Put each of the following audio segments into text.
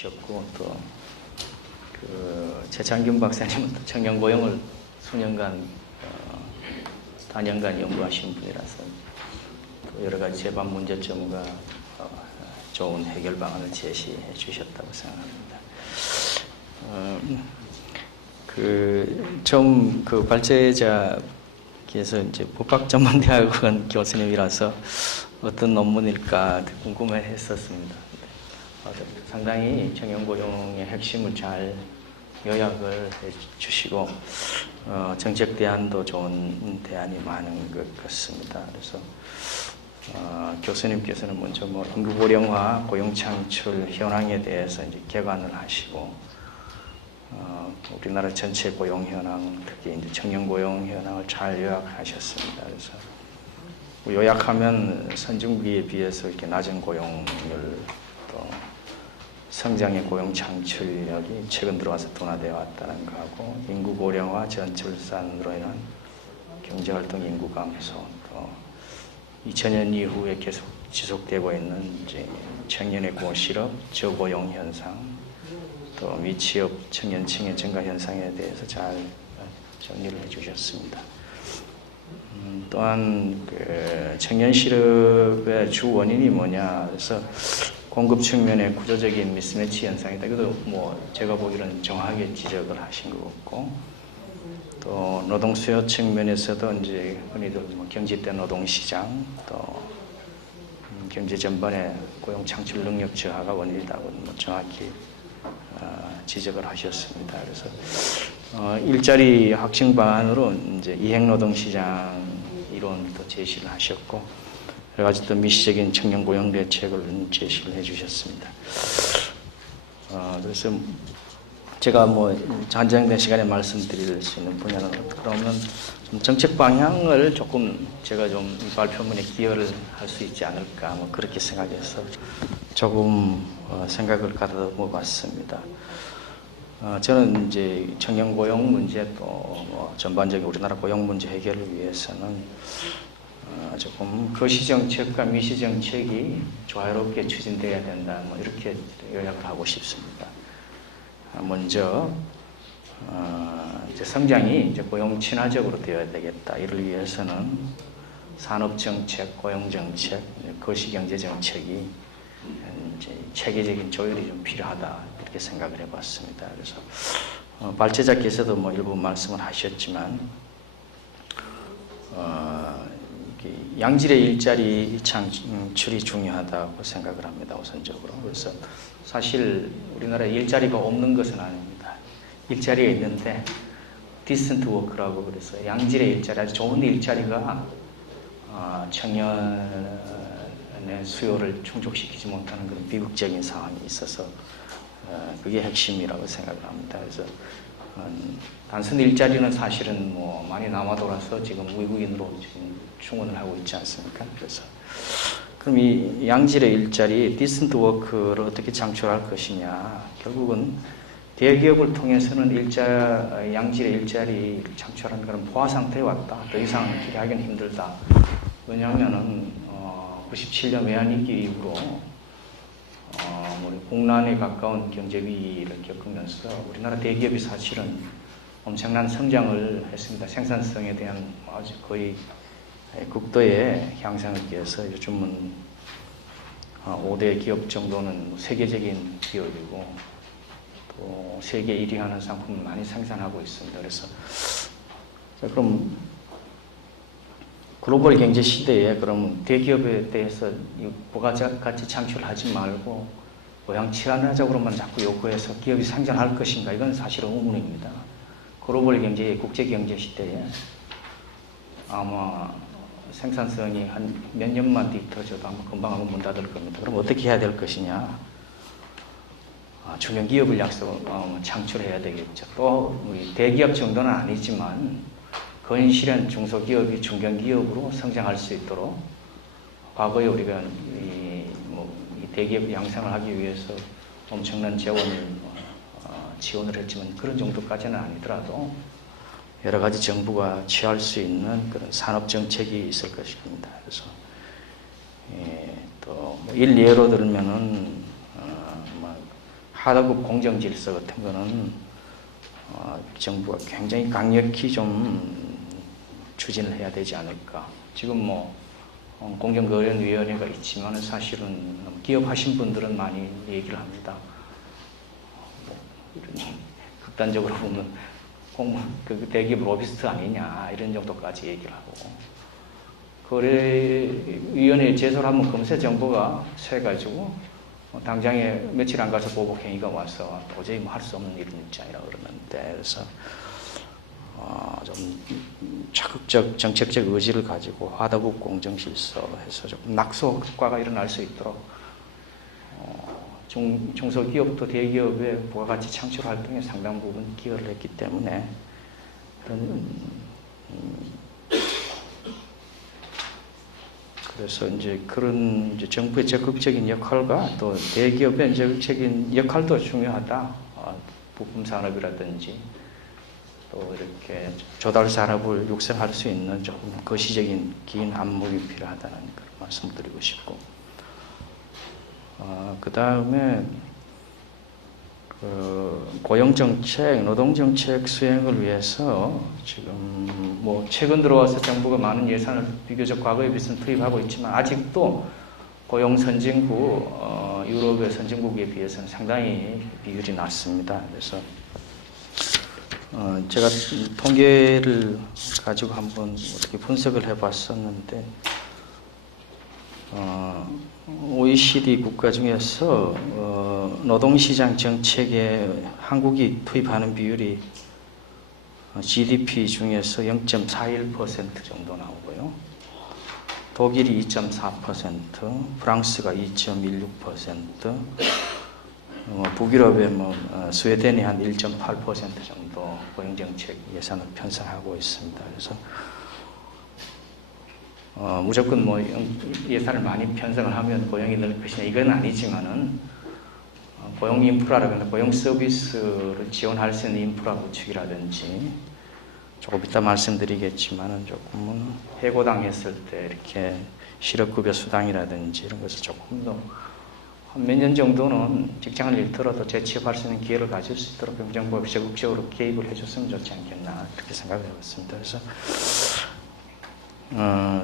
주셨고 또 최창균 박사님은 또 청년고용을 수년간 단연간 연구하신 분이라서 또 여러 가지 제반 문제점과 좋은 해결 방안을 제시해 주셨다고 생각합니다. 처음 발제자께서 이제 법학전문대학원 교수님이라서 어떤 논문일까 궁금해했었습니다. 상당히 청년고용의 핵심을 잘 요약을 해주시고 정책 대안도 좋은 대안이 많은 것 같습니다. 그래서 교수님께서는 먼저 인구 고령화, 고용 창출 현황에 대해서 이제 개관을 하시고 우리나라 전체 고용 현황, 특히 이제 청년 고용 현황을 잘 요약하셨습니다. 그래서 요약하면 선진국에 비해서 이렇게 낮은 고용률, 또 성장의 고용 창출력이 최근 들어와서 둔화되어 왔다는 거하고, 인구 고령화, 저출산으로 인한 경제활동 인구 감소, 또 2000년 이후에 계속 지속되고 있는 이제 청년의 고실업, 저고용 현상, 또 미취업 청년층의 증가 현상에 대해서 잘 정리를 해주셨습니다. 또한 청년 실업의 주 원인이 뭐냐 해서 공급 측면의 구조적인 미스매치 현상이다. 이것도 제가 보기로는 정확하게 지적을 하신 것 같고, 또 노동 수요 측면에서도 이제 흔히들 경직된 노동 시장, 또 경제 전반의 고용 창출 능력 저하가 원인이라고 정확히 지적을 하셨습니다. 그래서 일자리 확충 방안으로 이제 이행 노동 시장 이론도 제시를 하셨고, 여러 가지 또 미시적인 청년 고용 대책을 제시를 해주셨습니다. 그래서 제가 한정된 시간에 말씀드릴 수 있는 분야는 그러면 좀 정책 방향을 조금 제가 좀 발표문에 기여를 할 수 있지 않을까 그렇게 생각해서 조금 생각을 가다듬어 봤습니다. 저는 이제 청년 고용 문제 또 전반적인 우리나라 고용 문제 해결을 위해서는 조금 거시정책과 미시정책이 조화롭게 추진되어야 된다 이렇게 요약을 하고 싶습니다. 먼저 이제 성장이 이제 고용 친화적으로 되어야 되겠다. 이를 위해서는 산업정책, 고용정책, 거시경제정책이 이제 체계적인 조율이 좀 필요하다 이렇게 생각을 해봤습니다. 그래서 발제자께서도 일부 말씀을 하셨지만 양질의 일자리 창출이 중요하다고 생각을 합니다. 우선적으로. 그래서 사실 우리나라에 일자리가 없는 것은 아닙니다. 일자리가 있는데 decent work라고 그래서 양질의 일자리, 아주 좋은 일자리가 청년의 수요를 충족시키지 못하는 그런 비극적인 상황이 있어서 그게 핵심이라고 생각을 합니다. 그래서 단순 일자리는 사실은 많이 남아 돌아서 지금 외국인으로 지금 충원을 하고 있지 않습니까? 그래서 그럼 이 양질의 일자리, decent work를 어떻게 창출할 것이냐? 결국은 대기업을 통해서는 양질의 일자리를 창출하는 그런 포화 상태에 왔다. 더 이상 기대하기는 힘들다. 왜냐하면은 97년 외환위기 이후로 공란에 가까운 경제위기를 겪으면서 우리나라 대기업이 사실은 엄청난 성장을 했습니다. 생산성에 대한 아주 거의 극도의 향상을 위해서 요즘은 5대 기업 정도는 세계적인 기업이고 또 세계 1위 하는 상품을 많이 생산하고 있습니다. 그래서 그럼 글로벌 경제 시대에 그럼 대기업에 대해서 부가가치 창출하지 말고 고용 친화적으로만 자꾸 요구해서 기업이 상장할 것인가? 이건 사실 의문입니다. 글로벌 경제, 국제 경제 시대에 아마 생산성이 한 몇 년만 뒤터져도 아마 금방 한번 문 닫을 겁니다. 그럼 어떻게 해야 될 것이냐? 중견 기업을 창출해야 되겠죠. 또 우리 대기업 정도는 아니지만 건실한 중소기업이 중견기업으로 성장할 수 있도록 과거에 우리가 이 대기업 양성을 하기 위해서 엄청난 지원을 했지만 그런 정도까지는 아니더라도 여러 가지 정부가 취할 수 있는 그런 산업 정책이 있을 것입니다. 그래서 또 일례로 들면은 하도급 공정질서 같은 거는 정부가 굉장히 강력히 좀 추진을 해야 되지 않을까. 지금 뭐 공정거래위원회가 있지만 사실은 기업하신 분들은 많이 얘기를 합니다. 뭐 이런 극단적으로 보면 그 대기업 로비스트 아니냐 이런 정도까지 얘기를 하고, 거래위원회에 제소를 하면 금세 정부가 세가지고 당장에 며칠 안 가서 보복행위가 와서 도저히 뭐 할 수 없는 일은 입장이라고 그러는데, 그래서 좀 적극적 정책적 의지를 가지고 하도급 공정질서 해서 조금 낙소 효과가 일어날 수 있도록 중소기업도 대기업의 부가가치 창출 활동에 상당 부분 기여를 했기 때문에 그래서 이제 그런 이제 정부의 적극적인 역할과 또 대기업의 적극적인 역할도 중요하다. 부품 산업이라든지 또 이렇게 조달 산업을 육성할 수 있는 조금 거시적인 긴 안목이 필요하다는 그런 말씀을 드리고 싶고, 그 다음에 고용정책, 노동정책 수행을 위해서 지금 뭐 최근 들어와서 정부가 많은 예산을 비교적 과거에 비해서는 투입하고 있지만 아직도 고용 선진국, 유럽의 선진국에 비해서는 상당히 비율이 낮습니다. 그래서 제가 통계를 가지고 한번 어떻게 분석을 해봤었는데, OECD 국가 중에서 노동시장 정책에 한국이 투입하는 비율이 GDP 중에서 0.41% 정도 나오고요. 독일이 2.4%, 프랑스가 2.16%, 북유럽의 스웨덴이 한 1.8% 정도 고용정책 예산을 편성하고 있습니다. 그래서 무조건 뭐 예산을 많이 편성을 하면 고용이 늘 것이냐 이건 아니지만은 고용 인프라라든가 고용 서비스를 지원할 수 있는 인프라 구축이라든지, 조금 이따 말씀드리겠지만은 조금은 해고당했을 때 이렇게 실업급여 수당이라든지 이런 것을 조금 더 한 몇 년 정도는 직장을 잃더라도 재취업할 수 있는 기회를 가질 수 있도록 정부가 적극적으로 개입을 해줬으면 좋지 않겠나 그렇게 생각을 해봤습니다. 그래서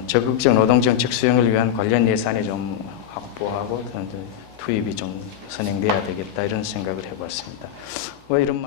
적극적 노동정책 수행을 위한 관련 예산이 좀 확보하고 투입이 좀 선행돼야 되겠다 이런 생각을 해봤습니다. 왜 이런 말